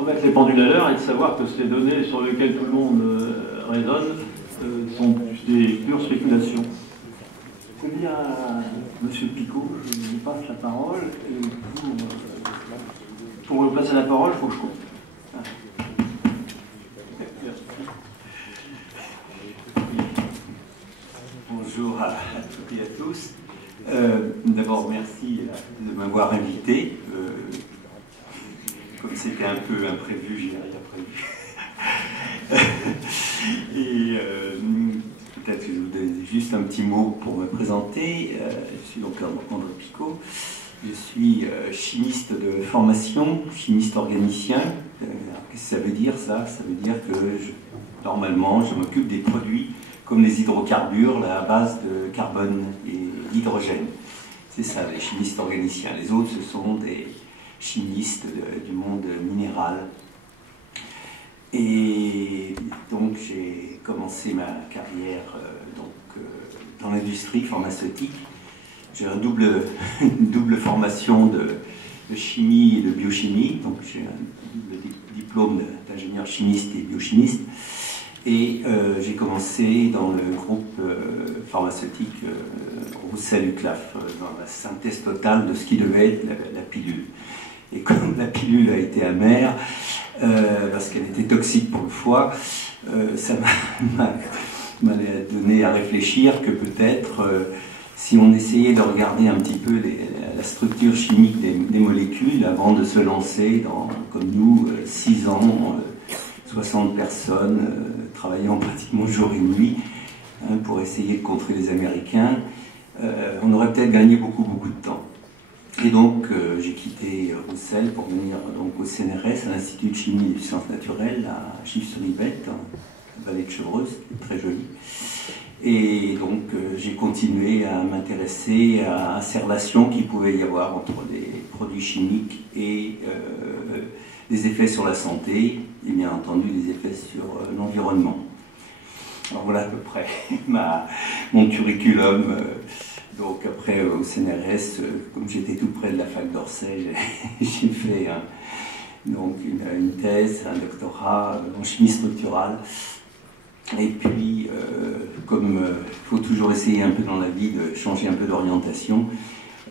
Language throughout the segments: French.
remettre les pendules à l'heure et de savoir que ces données sur lesquelles tout le monde raisonne sont des pures spéculations. C'est bien, Monsieur Picot, je lui passe la parole, et pour lui passer la parole, il faut que je compte. Bonjour à toutes et à tous. D'abord, merci de m'avoir invité. Comme c'était un peu imprévu, j'ai rien prévu. Et peut-être que je vous donne juste un petit mot pour me présenter. Je suis donc André Picot. Je suis chimiste de formation, chimiste organicien. Qu'est-ce que ça veut dire, ça? Ça veut dire que normalement, je m'occupe des produits comme les hydrocarbures, à base de carbone et d'hydrogène. C'est ça, les chimistes organiciens. Les autres, ce sont des chimistes du monde minéral. Et donc, j'ai commencé ma carrière dans l'industrie pharmaceutique. J'ai une double formation de chimie et de biochimie. Donc, j'ai un double diplôme d'ingénieur chimiste et biochimiste. Et j'ai commencé dans le groupe pharmaceutique Roussel-Uclaf, dans la synthèse totale de ce qui devait être la pilule. Et comme la pilule a été amère, parce qu'elle était toxique pour le foie, ça m'a donné à réfléchir que peut-être, si on essayait de regarder un petit peu la structure chimique des molécules avant de se lancer dans, comme nous, 6 ans, 60 personnes travaillant pratiquement jour et nuit pour essayer de contrer les Américains, on aurait peut-être gagné beaucoup de temps. Et donc j'ai quitté Roussel pour venir donc, au CNRS, à l'Institut de chimie et de sciences naturelles, à Gif-sur-Yvette, la vallée de Chevreuse, qui est très jolie. Et donc j'ai continué à m'intéresser à ces relations qu'il pouvait y avoir entre les produits chimiques et des effets sur la santé et bien entendu des effets sur l'environnement. Alors voilà à peu près mon curriculum. Donc après au CNRS, comme j'étais tout près de la fac d'Orsay, j'ai fait donc une thèse, un doctorat en chimie structurale. Et puis, comme il faut toujours essayer un peu dans la vie de changer un peu d'orientation,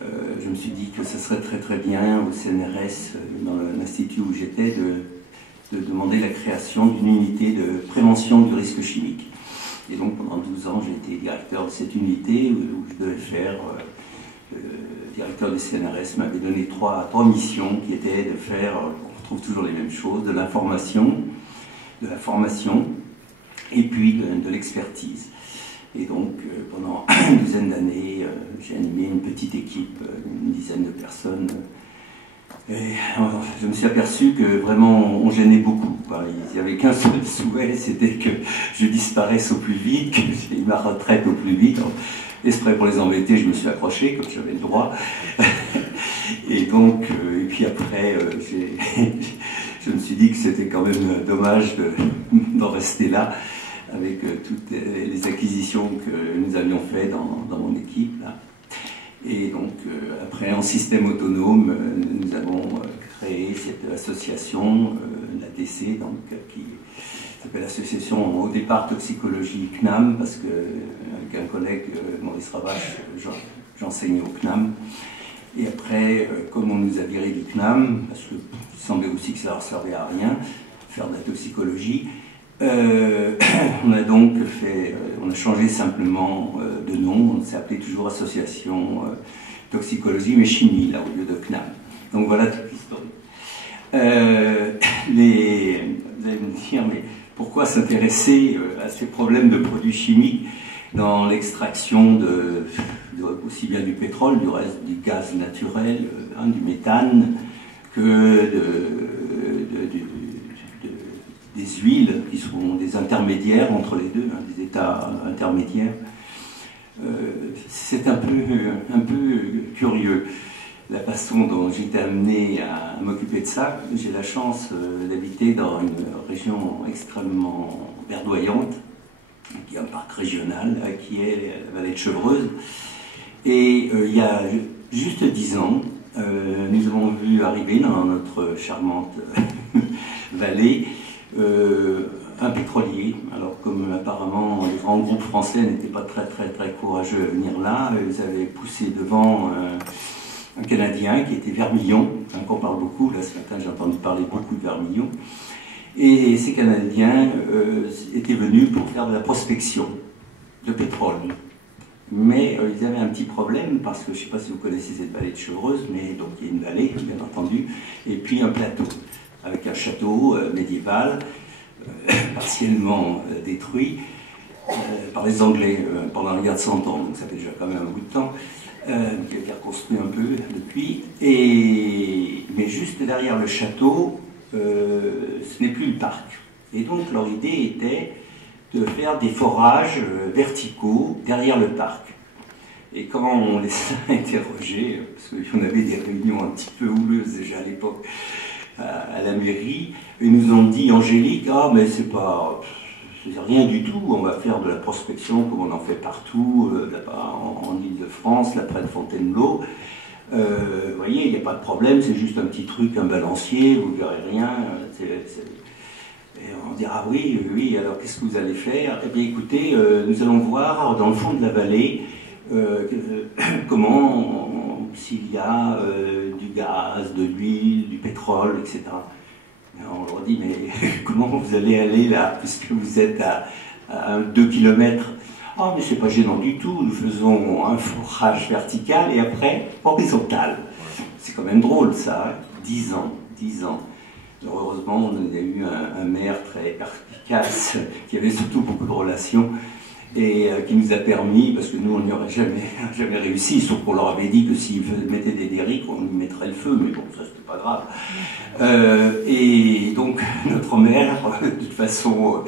je me suis dit que ce serait très bien au CNRS, dans l'institut où j'étais, de demander la création d'une unité de prévention du risque chimique. Et donc pendant 12 ans, j'ai été directeur de cette unité où je devais faire, le directeur du CNRS m'avait donné trois missions qui étaient de faire, on retrouve toujours les mêmes choses, de l'information, de la formation et puis de l'expertise. Et donc pendant une douzaine d'années, j'ai animé une petite équipe, une dizaine de personnes. Et je me suis aperçu que vraiment on gênait beaucoup. Il n'y avait qu'un seul souhait, c'était que je disparaisse au plus vite, que j'ai eu ma retraite au plus vite. Exprès pour les embêter, je me suis accroché, comme j'avais le droit. Et donc, et puis après, je me suis dit que c'était quand même dommage d'en rester là, avec toutes les acquisitions que nous avions faites dans mon équipe. Là. Et donc, après, en système autonome, nous avons créé cette association, l'ATC, donc, qui s'appelle l'association au départ toxicologie CNAM, parce qu'avec un collègue, Maurice Ravache, j'enseignais au CNAM. Et après, comme on nous a viré du CNAM, parce qu'il semblait aussi que ça ne servait à rien, faire de la toxicologie, on a donc on a changé simplement de nom, on s'est appelé toujours Association Toxicologie, mais Chimie, là, au lieu de CNAM. Donc voilà toute l'histoire. Vous allez me dire, mais pourquoi s'intéresser à ces problèmes de produits chimiques dans l'extraction aussi bien du pétrole, du reste du gaz naturel, du méthane, que des huiles qui sont des intermédiaires entre les deux, des états intermédiaires. C'est un peu curieux la façon dont j'ai été amené à m'occuper de ça. J'ai la chance d'habiter dans une région extrêmement verdoyante, qui est un parc régional, qui est la vallée de Chevreuse. Et il y a juste 10 ans, nous avons vu arriver dans notre charmante vallée, un pétrolier. Alors comme apparemment les grands groupes français n'étaient pas très courageux à venir là, ils avaient poussé devant un Canadien qui était Vermillon, hein, qu'on parle beaucoup, là ce matin j'ai entendu parler beaucoup de Vermillon, et ces Canadiens étaient venus pour faire de la prospection de pétrole. Mais ils avaient un petit problème, parce que je ne sais pas si vous connaissez cette vallée de Chevreuse, mais donc il y a une vallée, bien entendu, et puis un plateau, avec un château médiéval, partiellement détruit par les Anglais pendant la guerre de 100 ans, donc ça fait déjà quand même un bout de temps, qui a été reconstruit un peu depuis, mais juste derrière le château, ce n'est plus le parc. Et donc leur idée était de faire des forages verticaux derrière le parc. Et quand on les a interrogés, parce qu'il y en avait des réunions un petit peu houleuses déjà à l'époque à la mairie, ils nous ont dit, Angélique, ah mais c'est rien du tout, on va faire de la prospection comme on en fait partout, là-bas en Ile-de-France, là près de Fontainebleau. Vous voyez, il n'y a pas de problème, c'est juste un petit truc, un balancier, vous ne verrez rien. Et on dira, oui, alors qu'est-ce que vous allez faire? Eh bien écoutez, nous allons voir dans le fond de la vallée comment, s'il y a du gaz, de l'huile, du pétrole, etc. Et on leur dit, mais comment vous allez aller là, puisque vous êtes à 2 km? Ah, mais c'est pas gênant du tout, nous faisons un forage vertical et après horizontal. C'est quand même drôle ça, 10 ans. Heureusement, on a eu un maire très perspicace, qui avait surtout beaucoup de relations, et qui nous a permis, parce que nous on n'y aurait jamais réussi, sauf qu'on leur avait dit que s'ils mettaient des derricks, on y mettrait le feu, mais bon, ça c'était pas grave. Et donc notre maire, de toute façon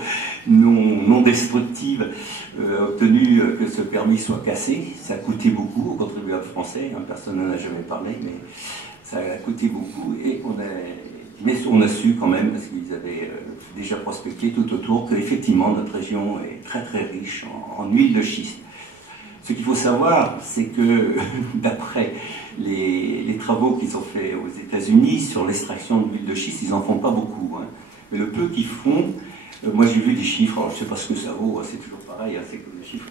non destructive, a obtenu que ce permis soit cassé. Ça a coûté beaucoup aux contribuables français, hein, personne n'en a jamais parlé, mais ça a coûté beaucoup, mais on a su quand même, parce qu'ils avaient déjà prospecté tout autour, qu'effectivement notre région est très riche en huile de schiste. Ce qu'il faut savoir, c'est que d'après les travaux qu'ils ont faits aux États-Unis sur l'extraction d'huile de schiste, ils n'en font pas beaucoup. Hein. Mais le peu qu'ils font, moi j'ai vu des chiffres, alors je ne sais pas ce que ça vaut, c'est toujours pareil, hein, c'est que les chiffres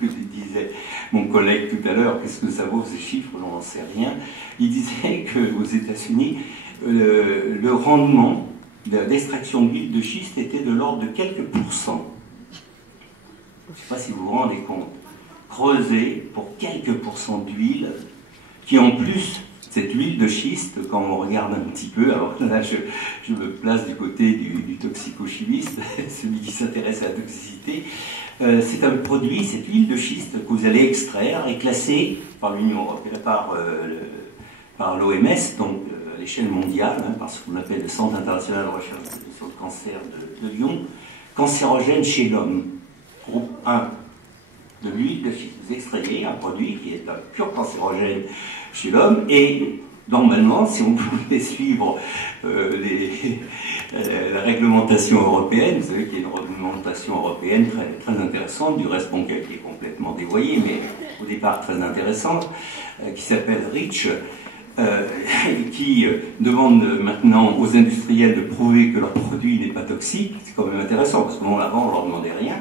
que disait mon collègue tout à l'heure, qu'est-ce que ça vaut ces chiffres, on n'en sait rien. Il disait qu'aux États-Unis, le rendement d'extraction d'huile de schiste était de l'ordre de quelques pourcents. Je ne sais pas si vous vous rendez compte. Creuser pour quelques pourcents d'huile, qui en plus, cette huile de schiste, quand on regarde un petit peu, alors là je me place du côté du toxicochimiste, celui qui s'intéresse à la toxicité, c'est un produit, cette huile de schiste que vous allez extraire est classée par l'Union européenne, par l'OMS, donc à l'échelle mondiale, hein, par ce qu'on appelle le Centre international de recherche sur le cancer de Lyon, cancérogène chez l'homme, groupe 1. De l'huile de schiste. Vous extrayez un produit qui est un pur cancérogène chez l'homme, et normalement, si on pouvait suivre la réglementation européenne, vous savez qu'il y a une réglementation européenne très intéressante, du reste qui est complètement dévoyée, mais au départ très intéressante, qui s'appelle REACH, qui demande maintenant aux industriels de prouver que leur produit n'est pas toxique. C'est quand même intéressant, parce que avant on leur demandait rien.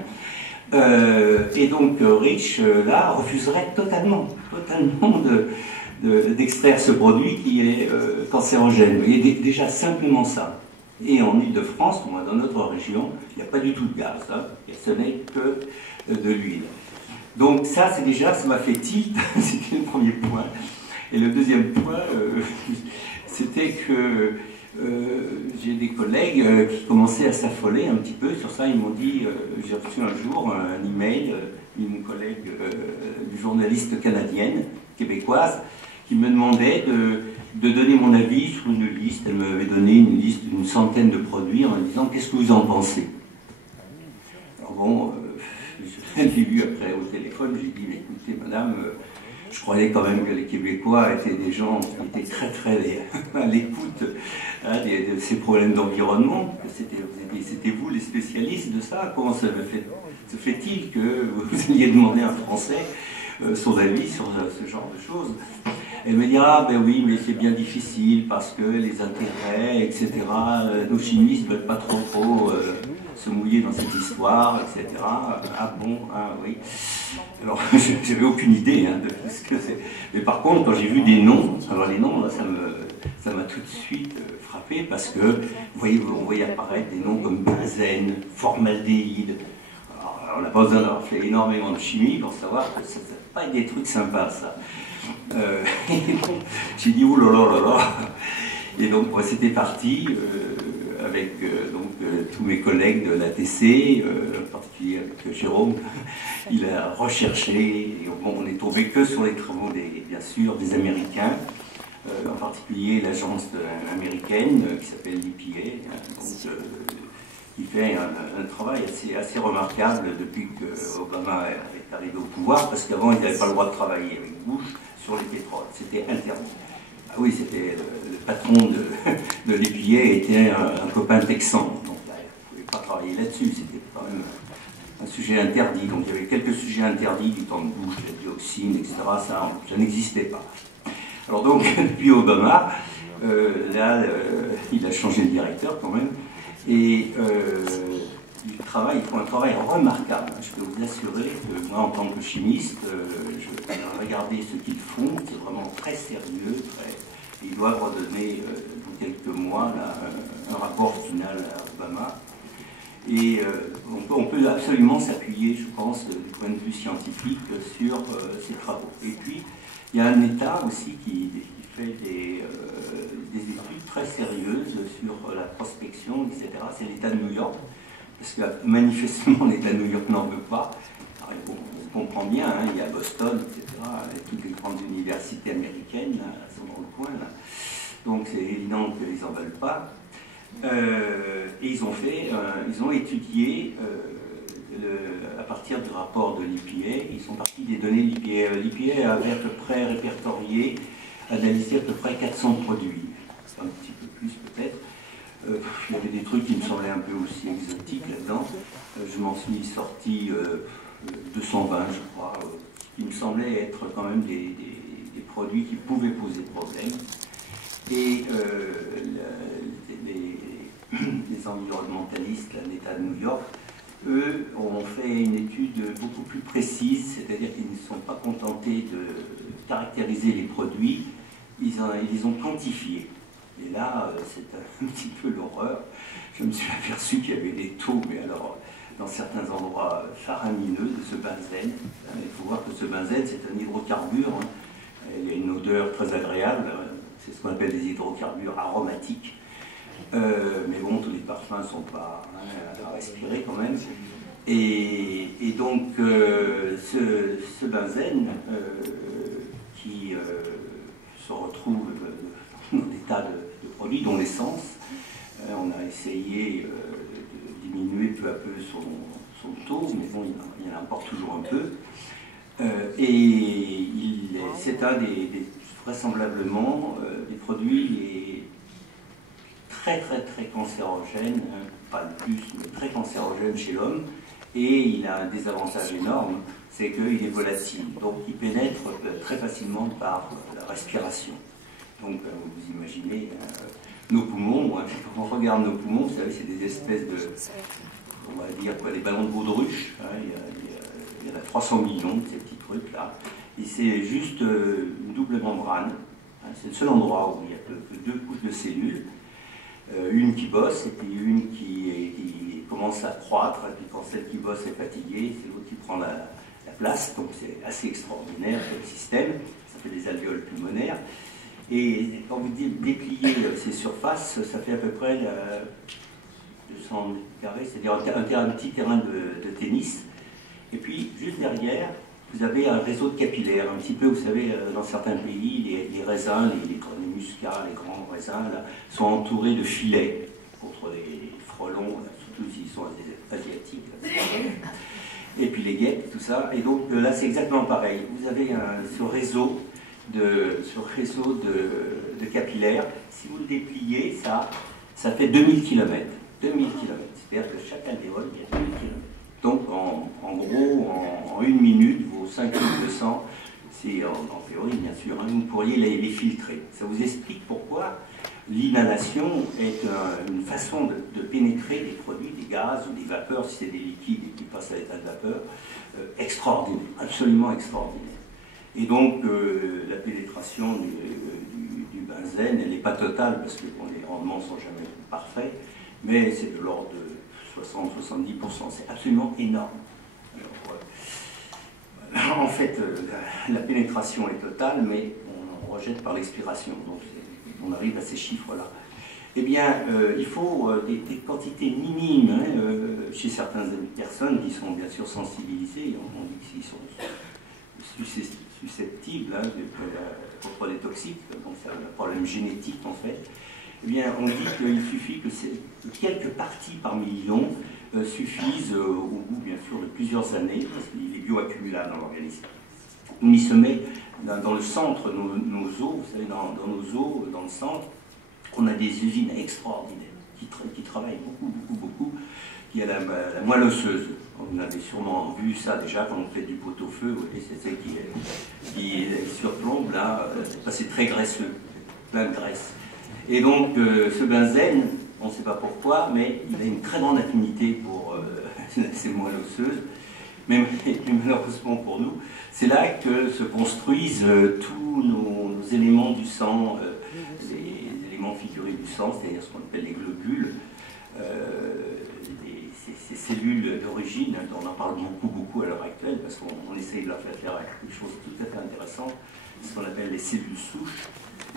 Et donc REACH, là, refuserait totalement d'extraire ce produit qui est cancérogène. Vous voyez, déjà simplement ça. Et en Ile-de-France, dans notre région, il n'y a pas du tout de gaz, hein, ce n'est que de l'huile. Donc ça, c'est déjà, ça m'a fait tilt, c'était le premier point. Et le deuxième point, c'était que j'ai des collègues qui commençaient à s'affoler un petit peu sur ça. Ils m'ont dit, j'ai reçu un jour un email d'une collègue, du journaliste canadienne, québécoise, qui me demandait de donner mon avis sur une liste. Elle m'avait donné une liste d'une centaine de produits en me disant, qu'est-ce que vous en pensez? Alors bon, je l'ai vu après au téléphone, j'ai dit, mais écoutez madame, je croyais quand même que les Québécois étaient des gens qui étaient très à l'écoute, hein, de ces problèmes d'environnement. C'était vous les spécialistes de ça. Comment se fait-il que vous ayez demandé à un Français son avis sur ce genre de choses? Elle me dira, ben oui, mais c'est bien difficile parce que les intérêts, etc., nos chimistes ne veulent pas trop se mouiller dans cette histoire, etc. Ah bon, ah oui. Alors, j'avais aucune idée hein, de ce que c'est. Mais par contre, quand j'ai vu des noms, alors les noms, là, ça m'a tout de suite frappé parce que, vous voyez, on voyait apparaître des noms comme benzène, formaldéhyde. Alors, on n'a pas besoin d'avoir fait énormément de chimie pour savoir que ça ne pas être des trucs sympas, ça. J'ai dit, oh là là là là. Et donc, c'était parti avec tous mes collègues de l'ATC, en particulier avec Jérôme. Il a recherché, et bon, on n'est tombé que sur les travaux, bien sûr, des Américains, en particulier l'agence américaine qui s'appelle l'EPA, qui fait un travail assez remarquable depuis que Obama est arrivé au pouvoir, parce qu'avant, il n'avait pas le droit de travailler avec Bush sur les pétroles. C'était interdit. Ah oui, c'était le patron de l'EPA était un copain texan, donc là, il ne pouvait pas travailler là-dessus, c'était quand même un sujet interdit. Donc il y avait quelques sujets interdits du temps de Bush, la dioxine, etc. Ça n'existait pas. Alors donc, depuis Obama, là, il a changé de directeur quand même, et ils font un travail remarquable. Je peux vous assurer que moi, en tant que chimiste, je vais regarder ce qu'ils font, c'est vraiment très sérieux. Ils doivent redonner dans quelques mois là, un rapport final à Obama. Et on peut absolument s'appuyer, je pense, du point de vue scientifique, sur ces travaux. Et puis, il y a un État aussi qui fait des études très sérieuses sur la prospection, etc. C'est l'État de New York. Parce que manifestement l'État de New York n'en veut pas. Alors, bon, on comprend bien, hein, il y a Boston, etc., et toutes les grandes universités américaines là, sont dans le coin. Là. Donc c'est évident qu'ils n'en veulent pas. Et ils ont étudié, à partir du rapport de l'EPA, ils sont partis des données de l'EPA. L'EPA avait à peu près répertorié, analysé à peu près 400 produits, un petit peu plus peut-être. Il y avait des trucs qui me semblaient un peu aussi exotiques là-dedans. Je m'en suis sorti 220, je crois, qui me semblaient être quand même des produits qui pouvaient poser problème. Et les environnementalistes, l'État de New York, eux, ont fait une étude beaucoup plus précise, c'est-à-dire qu'ils ne sont pas contentés de caractériser les produits, ils les ont quantifiés. Et là, c'est un petit peu l'horreur. Je me suis aperçu qu'il y avait des taux, mais alors, dans certains endroits faramineux de ce benzène. Il faut voir que ce benzène, c'est un hydrocarbure. Hein. Il a une odeur très agréable. C'est ce qu'on appelle des hydrocarbures aromatiques. Mais bon, tous les parfums ne sont pas à respirer quand même. Et donc, ce benzène qui se retrouve dans des tas de produits, dont l'essence, on a essayé de diminuer peu à peu son taux, mais bon, il en importe toujours un peu. Et c'est un vraisemblablement des produits très cancérogènes, hein, pas le plus, mais très cancérogènes chez l'homme. Et il a un désavantage énorme, c'est qu'il est volatile, donc il pénètre très facilement par la respiration. Donc vous imaginez nos poumons, hein, quand on regarde nos poumons, vous savez, c'est des espèces de, on va dire quoi, des ballons de baudruche, hein, il y en a 300 millions de ces petits trucs-là, et c'est juste une double membrane, hein, c'est le seul endroit où il n'y a que deux couches de cellules, une qui bosse et puis une qui commence à croître, et puis quand celle qui bosse est fatiguée, c'est l'autre qui prend la place, donc c'est assez extraordinaire ce système, ça fait des alvéoles pulmonaires. Et quand vous dépliez ces surfaces, ça fait à peu près 200 mètres carrés, c'est-à-dire un petit terrain de tennis. Et puis, juste derrière, vous avez un réseau de capillaires. Un petit peu, vous savez, dans certains pays, les raisins, les muscats, les grands raisins, là, sont entourés de filets contre les frelons, là, surtout s'ils sont asiatiques. Là, et puis les guêpes, tout ça. Et donc là, c'est exactement pareil. Vous avez ce réseau de capillaires. Si vous le dépliez, ça fait 2000 km. 2000 km. C'est-à-dire que chaque alvéole, il y a 2000 km. Donc, en gros, en une minute, vos 5 litres de sang, c'est en théorie bien sûr, hein, vous pourriez les filtrer. Ça vous explique pourquoi l'inhalation est une façon de pénétrer des produits, des gaz ou des vapeurs, si c'est des liquides et qui passent à l'état de vapeur, extraordinaire, absolument extraordinaire. Et donc la pénétration du benzène, elle n'est pas totale parce que bon, les rendements ne sont jamais parfaits, mais c'est de l'ordre de 60-70%, c'est absolument énorme. Alors, en fait, la pénétration est totale, mais on rejette par l'expiration, donc on arrive à ces chiffres-là. Eh bien, il faut des quantités minimes hein, chez certaines personnes qui sont bien sûr sensibilisées, on dit qu'ils sont susceptibles hein, contre des toxiques, donc c'est un problème génétique en fait. Eh bien, on dit qu'il suffit que quelques parties par million suffisent au bout bien sûr de plusieurs années, parce qu'il est bioaccumulable dans l'organisme. On y se met dans le centre, nos os, vous savez, dans nos os, dans le centre, on a des usines extraordinaires qui travaillent beaucoup, qui a la moelle osseuse. Vous avez sûrement vu ça déjà quand on fait du pot-au-feu, vous voyez, c'est celle qui surplombe là, c'est très graisseux, plein de graisse. Et donc ce benzène, on ne sait pas pourquoi, mais il a une très grande affinité pour ces moelles osseuses, mais malheureusement pour nous, c'est là que se construisent tous nos éléments du sang, les éléments figurés du sang, c'est-à-dire ce qu'on appelle les globules, ces cellules d'origine, dont on en parle beaucoup à l'heure actuelle, parce qu'on essaye de leur faire quelque chose de tout à fait intéressant, ce qu'on appelle les cellules souches.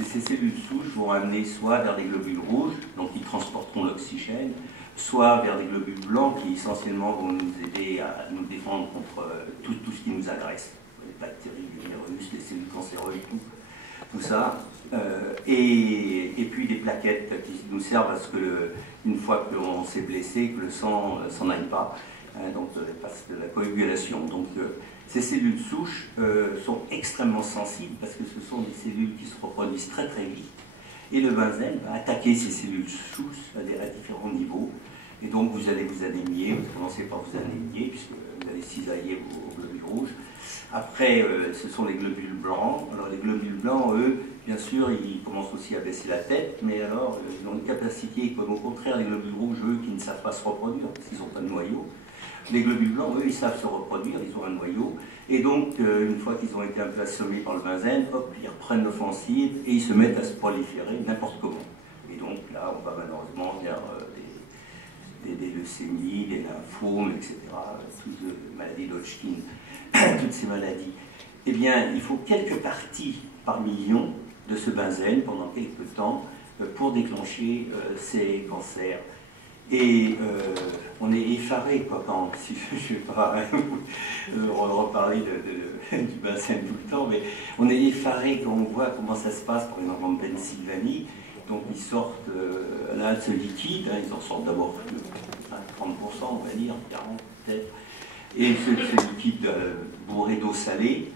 Et ces cellules souches vont amener soit vers des globules rouges, donc qui transporteront l'oxygène, soit vers des globules blancs qui essentiellement vont nous aider à nous défendre contre tout ce qui nous agresse, les bactéries, les virus, les cellules cancéreuses, tout ça. Et puis des plaquettes qui nous servent à ce que, une fois qu'on s'est blessé, que le sang s'en aille pas, hein, donc de la coagulation. Donc ces cellules souches sont extrêmement sensibles parce que ce sont des cellules qui se reproduisent très vite. Et le benzène va attaquer ces cellules souches à différents niveaux. Et donc vous allez vous anémier, vous commencez par vous anémier, puisque vous allez cisailler vos globules rouges. Après, ce sont les globules blancs. Alors les globules blancs, eux, bien sûr, ils commencent aussi à baisser la tête, mais alors ils ont une capacité, comme au contraire les globules rouges, eux, qui ne savent pas se reproduire, parce qu'ils n'ont pas de noyau. Les globules blancs, eux, ils savent se reproduire, ils ont un noyau. Et donc, une fois qu'ils ont été un peu assommés par le benzène, hop, ils reprennent l'offensive et ils se mettent à se proliférer n'importe comment. Et donc là, on va malheureusement vers des leucémies, des lymphomes, etc., toutes les maladies d'Hodgkin, toutes ces maladies. Eh bien, il faut quelques parties par million de ce benzène pendant quelques temps pour déclencher ces cancers. Et on est effaré, quoi, quand, si je ne vais pas reparler du benzène tout le temps, mais on est effaré quand on voit comment ça se passe, par exemple en Pennsylvanie. Donc ils sortent là de ce liquide, hein, ils en sortent d'abord 30%, on va dire, 40% peut-être, et ce liquide bourré d'eau salée,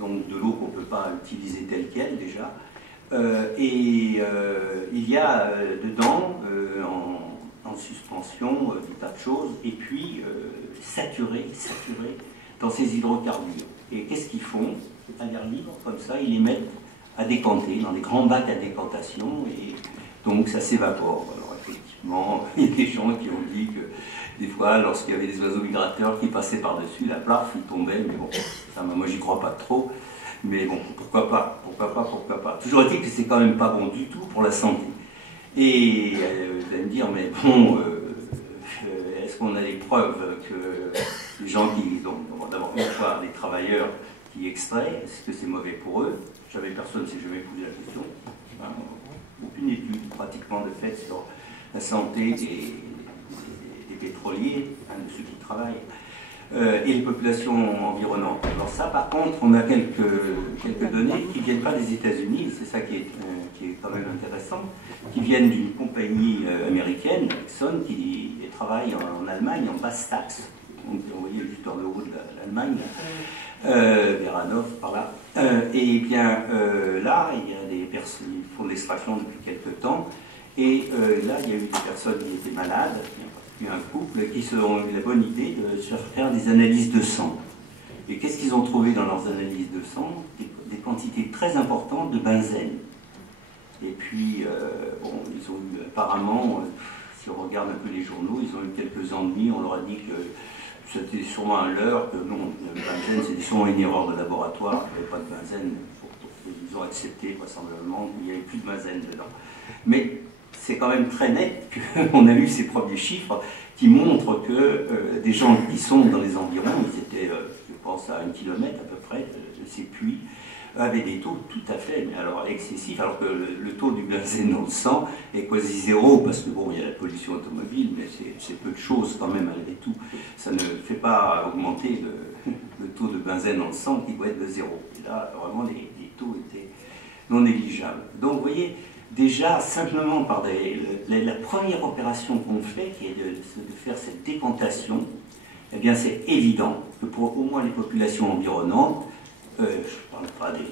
donc de l'eau qu'on ne peut pas utiliser telle qu'elle déjà, il y a dedans, en suspension, des tas de choses, et puis saturé dans ces hydrocarbures. Et qu'est-ce qu'ils font? À l'air libre, comme ça, ils les mettent à décanter, dans des grands bacs à décantation, et donc ça s'évapore. Alors effectivement, il y a des gens qui ont dit que des fois, lorsqu'il y avait des oiseaux migrateurs qui passaient par-dessus, la plaf, ils tombaient, mais bon, ça, moi j'y crois pas trop, mais bon, pourquoi pas. Toujours est-il que c'est quand même pas bon du tout pour la santé. Et vous allez me dire, mais bon, est-ce qu'on a des preuves que les gens qui, donc d'abord une fois, des travailleurs qui extraient, est-ce que c'est mauvais pour eux? Jamais personne ne s'est jamais posé la question. Hein, aucune étude pratiquement de fait sur la santé des pétroliers, hein, de ceux qui travaillent, et les populations environnantes. Alors ça, par contre, on a quelques données qui ne viennent pas des États-Unis, c'est ça qui est quand même intéressant, qui viennent d'une compagnie américaine, Exxon, qui travaille en Allemagne en basse taxe. Donc, vous voyez juste en haut de l'Allemagne, Veranov, par là. Et bien là, il y a des personnes qui font de l'extraction depuis quelques temps, et là, il y a eu des personnes qui étaient malades, il y a un couple qui se ont eu la bonne idée de se faire des analyses de sang. Et qu'est-ce qu'ils ont trouvé dans leurs analyses de sang? Des quantités très importantes de benzène. Et puis, bon, ils ont eu apparemment, si on regarde un peu les journaux, ils ont eu quelques ennuis. On leur a dit que c'était sûrement un leurre, que non, le benzène c'était sûrement une erreur de laboratoire, qu'il n'y avait pas de benzène. Ils ont accepté vraisemblablement qu'il n'y avait plus de benzène dedans. Mais c'est quand même très net qu'on a eu ces premiers chiffres qui montrent que des gens qui sont dans les environs, ils étaient, je pense, à 1 kilomètre à peu près de ces puits, avaient des taux tout à fait, mais alors excessifs, alors que le taux du benzène dans le sang est quasi zéro, parce que bon, il y a la pollution automobile, mais c'est peu de choses quand même malgré tout. Ça ne fait pas augmenter le taux de benzène dans le sang qui doit être de zéro. Et là, vraiment, les taux étaient non négligeables. Donc, vous voyez, déjà, simplement par la première opération qu'on fait, qui est de faire cette décantation, eh bien, c'est évident que pour au moins les populations environnantes, je ne parle pas des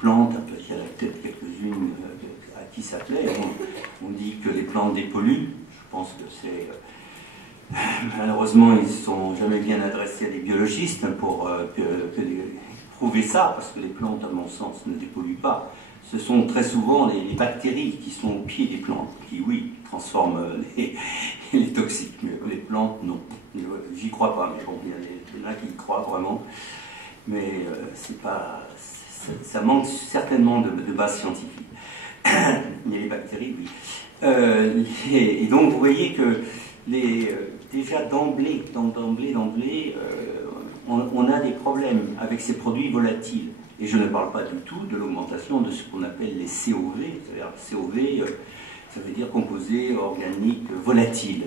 plantes, il y en a peut-être quelques-unes à qui ça plaît. On dit que les plantes dépolluent. Je pense que c'est... malheureusement, ils ne sont jamais bien adressés à des biologistes pour prouver ça, parce que les plantes, à mon sens, ne dépolluent pas. Ce sont très souvent les bactéries qui sont au pied des plantes, qui, oui, transforment les toxiques. Mais les plantes, non. J'y crois pas, mais bon, il y en a qui y croient vraiment. Mais c'est pas, ça manque certainement de base scientifique. Il y a les bactéries, oui. Et donc, vous voyez que déjà d'emblée, on a des problèmes avec ces produits volatiles. Et je ne parle pas du tout de l'augmentation de ce qu'on appelle les COV. C'est-à-dire COV, ça veut dire composés organiques volatiles.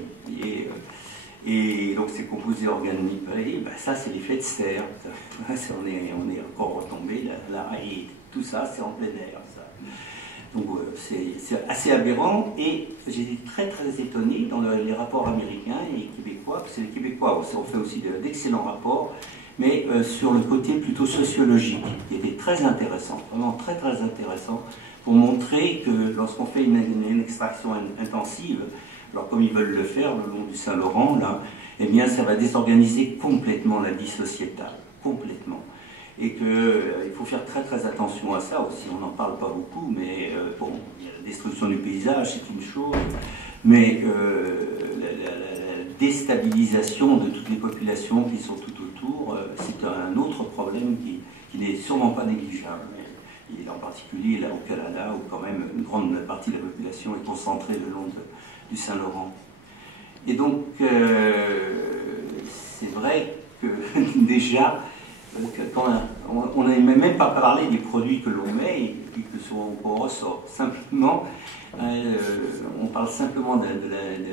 Et donc ces composés organiques, ben ça c'est l'effet de serre. On est encore retombé là, et tout ça c'est en plein air. Ça. Donc c'est assez aberrant, et j'étais très étonné dans les rapports américains et québécois, parce que c'est les Québécois, on fait aussi d'excellents rapports, mais sur le côté plutôt sociologique, qui était très intéressant, vraiment très intéressant, pour montrer que lorsqu'on fait une extraction intensive, alors comme ils veulent le faire le long du Saint-Laurent, là, eh bien ça va désorganiser complètement la vie sociétale, complètement. Et qu'il faut faire très attention à ça aussi, on n'en parle pas beaucoup, mais bon, il y a la destruction du paysage, c'est une chose, mais la déstabilisation de toutes les populations qui sont tout autour, c'est un autre problème qui n'est sûrement pas négligeable. Et en particulier là au Canada, où quand même une grande partie de la population est concentrée le long du Saint-Laurent. Et donc, c'est vrai que déjà, on n'a même pas parlé des produits que l'on met et qu'on ressort. Simplement, on parle simplement de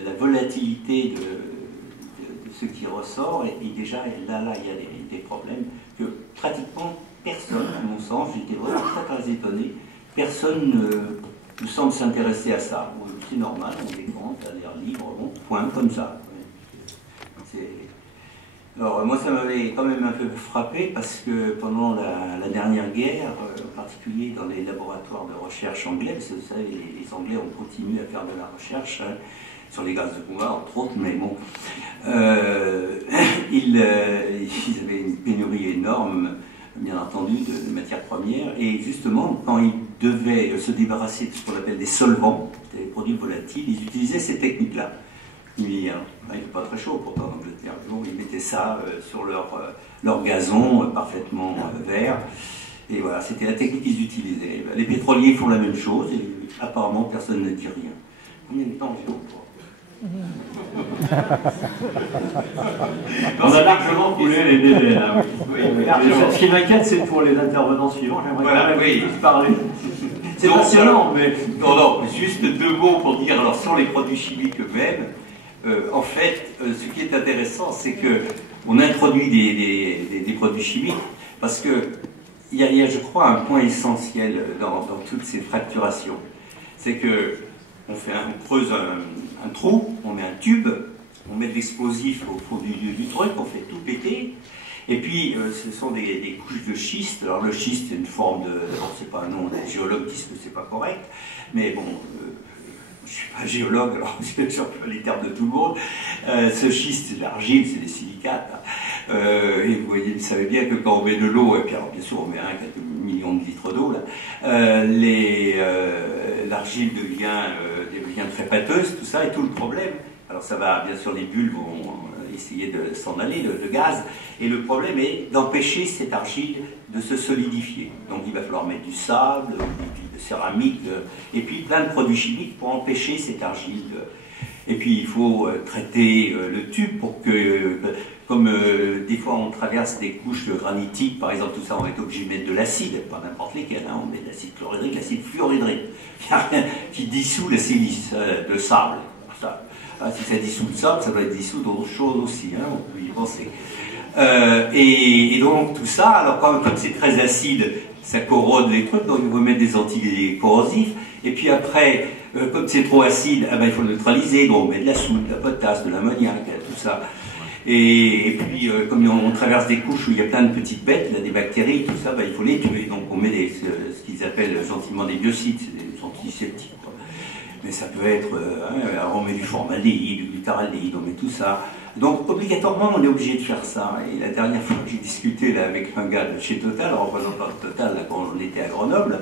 la volatilité de ce qui ressort, et déjà, là, il y a des problèmes que pratiquement personne, à mon sens, j'étais vraiment très étonné, personne ne semble s'intéresser à ça. C'est normal, on décompte à l'air libre, bon, point, comme ça. Alors, moi, ça m'avait quand même un peu frappé, parce que pendant la dernière guerre, en particulier dans les laboratoires de recherche anglais, parce que vous savez, les Anglais ont continué à faire de la recherche sur les gaz de combat, entre autres, mais bon, ils avaient une pénurie énorme, bien entendu, de matières premières, et justement, quand ils devaient se débarrasser de ce qu'on appelle des solvants, des produits volatiles, ils utilisaient ces techniques-là. Mais il n'est pas très chaud pourtant en Angleterre. Ils mettaient ça sur leur gazon parfaitement vert. Et voilà, c'était la technique qu'ils utilisaient. Les pétroliers font la même chose, et apparemment personne ne dit rien. Combien de temps j'ai encore ? On a largement coulé les délais là. Oui, ce qui m'inquiète, c'est pour les intervenants suivants. J'aimerais plus parler. C'est passionnant, mais... Non, juste 2 mots pour dire, alors sur les produits chimiques eux-mêmes, en fait, ce qui est intéressant, c'est qu'on introduit des produits chimiques, parce qu'il y a, je crois, un point essentiel dans toutes ces fracturations. C'est qu'on creuse un trou, on met un tube, on met de l'explosif au fond du truc, on fait tout péter, et puis ce sont des couches de schiste. Alors le schiste, c'est une forme de... Bon, c'est pas un nom, les géologues disent que c'est pas correct, mais bon... je ne suis pas géologue, alors j'ai un peu les termes de tout le monde. Ce schiste, c'est de l'argile, c'est des silicates. Et vous savez bien que quand on met de l'eau, et puis alors bien sûr on met quelques millions de litres d'eau, l'argile devient très pâteuse, tout ça, et tout le problème. Alors ça va, bien sûr les bulles vont essayer de s'en aller, le gaz, et le problème est d'empêcher cette argile de se solidifier. Donc il va falloir mettre du sable, de céramique, et puis plein de produits chimiques pour empêcher cette argile Et puis il faut traiter le tube pour que, comme des fois on traverse des couches granitiques, par exemple, tout ça, on va être obligé de mettre de l'acide, pas n'importe lesquels, hein, on met de l'acide chlorhydrique, l'acide fluorhydrique, qui dissout le silice, le sable. Ça. Si ça dissout le sable, ça doit être dissous d'autres choses aussi, hein, on peut y penser. Et donc tout ça, alors comme c'est très acide, ça corrode les trucs, donc il faut mettre des anticorrosifs, et puis après, comme c'est trop acide, il faut neutraliser, donc on met de la soude, de la potasse, de l'ammoniac, tout ça. Et puis, comme on traverse des couches où il y a plein de petites bêtes, il y a des bactéries, tout ça, il faut les tuer. Donc on met ce qu'ils appellent gentiment des biocides, c'est des antiseptiques. Mais ça peut être, on met du formaldéhyde, du glutaraldéhyde, on met tout ça. Donc obligatoirement on est obligé de faire ça. Et la dernière fois que j'ai discuté là, avec un gars de chez Total, un représentant de Total, là, quand on était à Grenoble,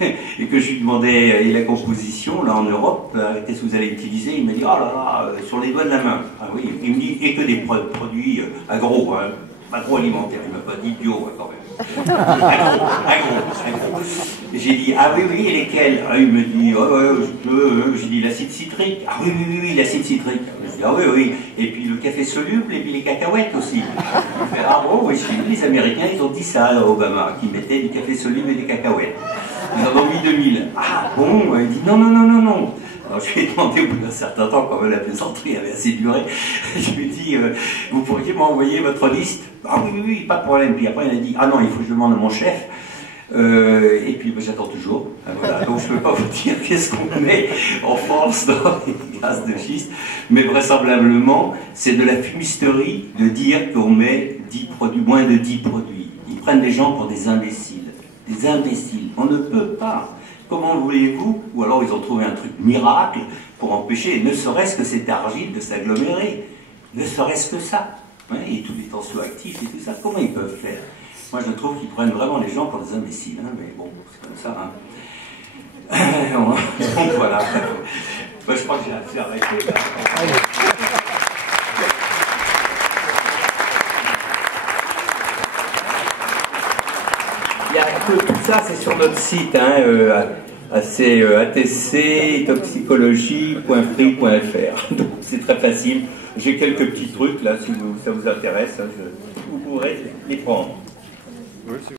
et que je lui demandais la composition là en Europe, qu'est-ce que vous allez utiliser? Il m'a dit, oh là là, sur les doigts de la main. Ah oui, il me dit, et que des produits agroalimentaires, il ne m'a pas dit bio quand même. Agro. J'ai dit, ah oui, et lesquels? Ah, il me dit, j'ai dit l'acide citrique. Ah oui, l'acide citrique. J'ai dit, ah oui, et puis le café soluble, et puis les cacahuètes aussi. Ah bon, oui, les Américains, ils ont dit ça à Obama, qu'ils mettaient du café soluble et des cacahuètes. Ils en ont mis 2000. Ah bon, il dit, non. Alors je lui ai demandé au bout d'un certain temps, quand même la plaisanterie avait assez duré, je lui ai dit, vous pourriez m'envoyer votre liste? Ah oui, pas de problème. Puis après il a dit, ah non, il faut que je demande à mon chef. Et puis j'attends toujours. Voilà. Donc je ne peux pas vous dire qu'est-ce qu'on met en France dans les gaz de schiste, mais vraisemblablement c'est de la fumisterie de dire qu'on met 10 produits, moins de 10 produits. Ils prennent les gens pour des imbéciles. Des imbéciles. On ne peut pas. Comment voulez-vous? Ou alors ils ont trouvé un truc miracle pour empêcher, ne serait-ce que cette argile de s'agglomérer. Ne serait-ce que ça. Hein, et tous les tensioactifs et tout ça, comment ils peuvent faire? Moi je trouve qu'ils prennent vraiment les gens pour des imbéciles. Hein, mais bon, c'est comme ça. Hein. Donc voilà. Moi, je crois que j'ai assez arrêté. Il y a tout ça, c'est sur notre site, atc-toxicologie.free.fr. Donc c'est très facile. J'ai quelques petits trucs là, si ça vous intéresse, vous pourrez les prendre.